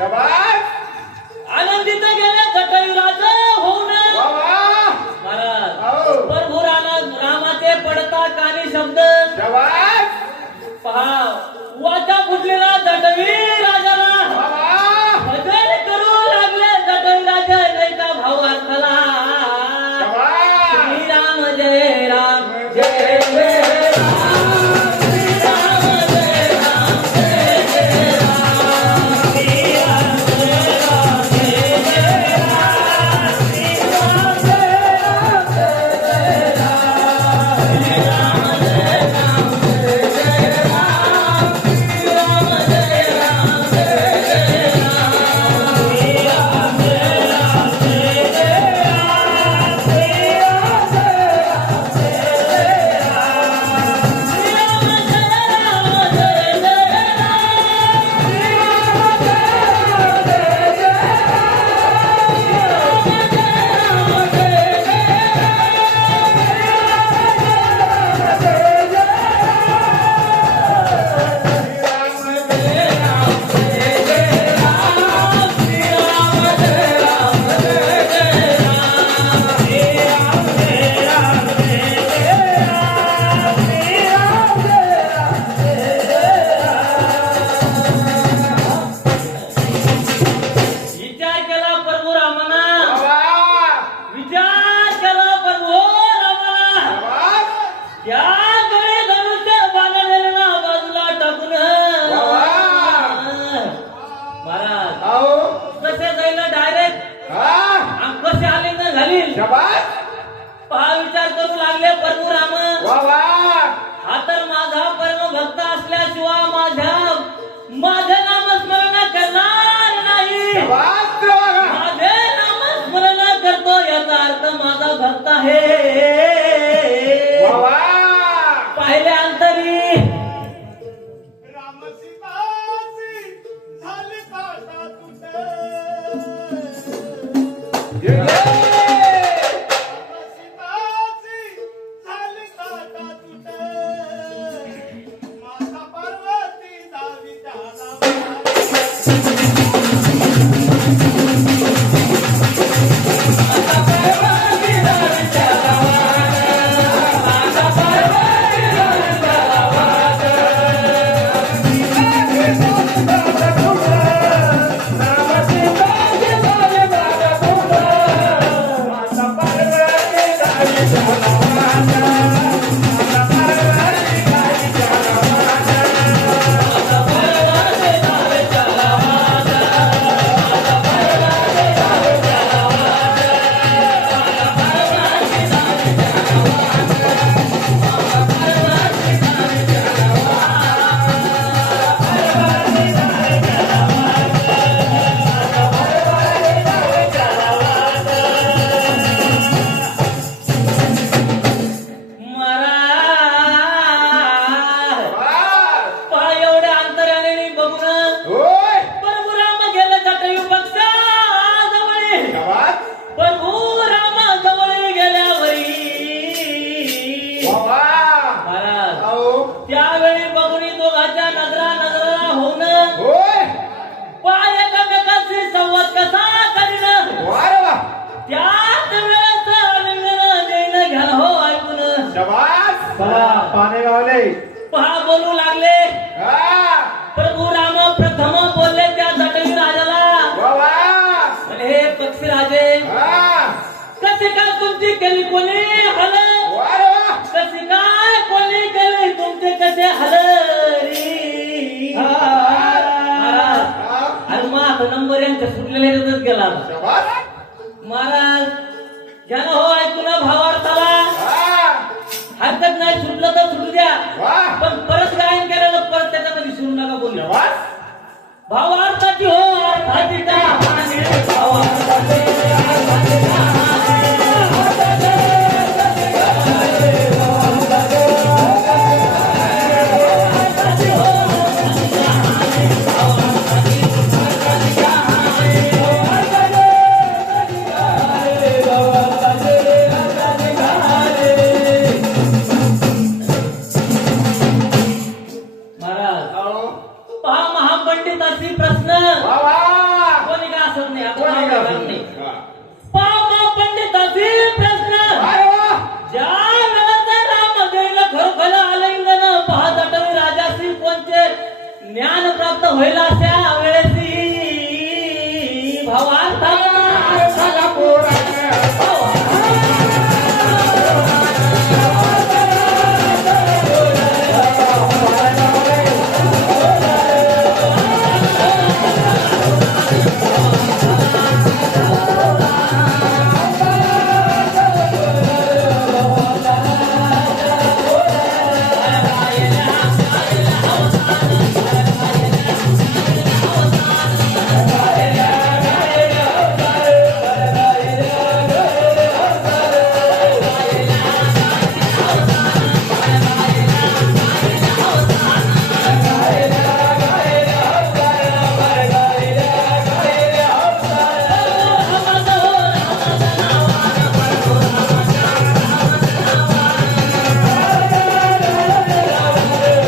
शबास! आनंदित गेले जटायुराज होऊन महाराज हो. प्रभू रामाचे पडता कानी शब्द. शबास! पहा वाचा फुटलेला दटवी माझा भक्त आहे वा वा पाहिले अंतरी। ये महाराज. आओ. त्यावेळी दोघांच्या नजरा नजरा होऊन. होय. पाय एकमेकांशी संवाद कसा करीन? त्याच वेळेस आलिंगन घ्या हो ऐकून. पाणी गावले. पहा बोलू लागले. हा. प्रभू राम प्रथम बोलले त्या जटवी राजाला हे पक्षी राजे. कसे काय तुमची केली कोणी? हल कशी काय कोणी केली तुमचे कसे हलरी? महाराज हा. आणि मग आता नंबर यांच्या सुटलेल्या गेला महाराज ज्यानं हो ऐकून भावार्थाला हा. हरकत नाही सुटलं तर सुटू द्या. पण परत गायन केलेलं परत त्याच्यामध्ये सुरू नका बोलू भावार्थाची हो अर्थाची कहाणी,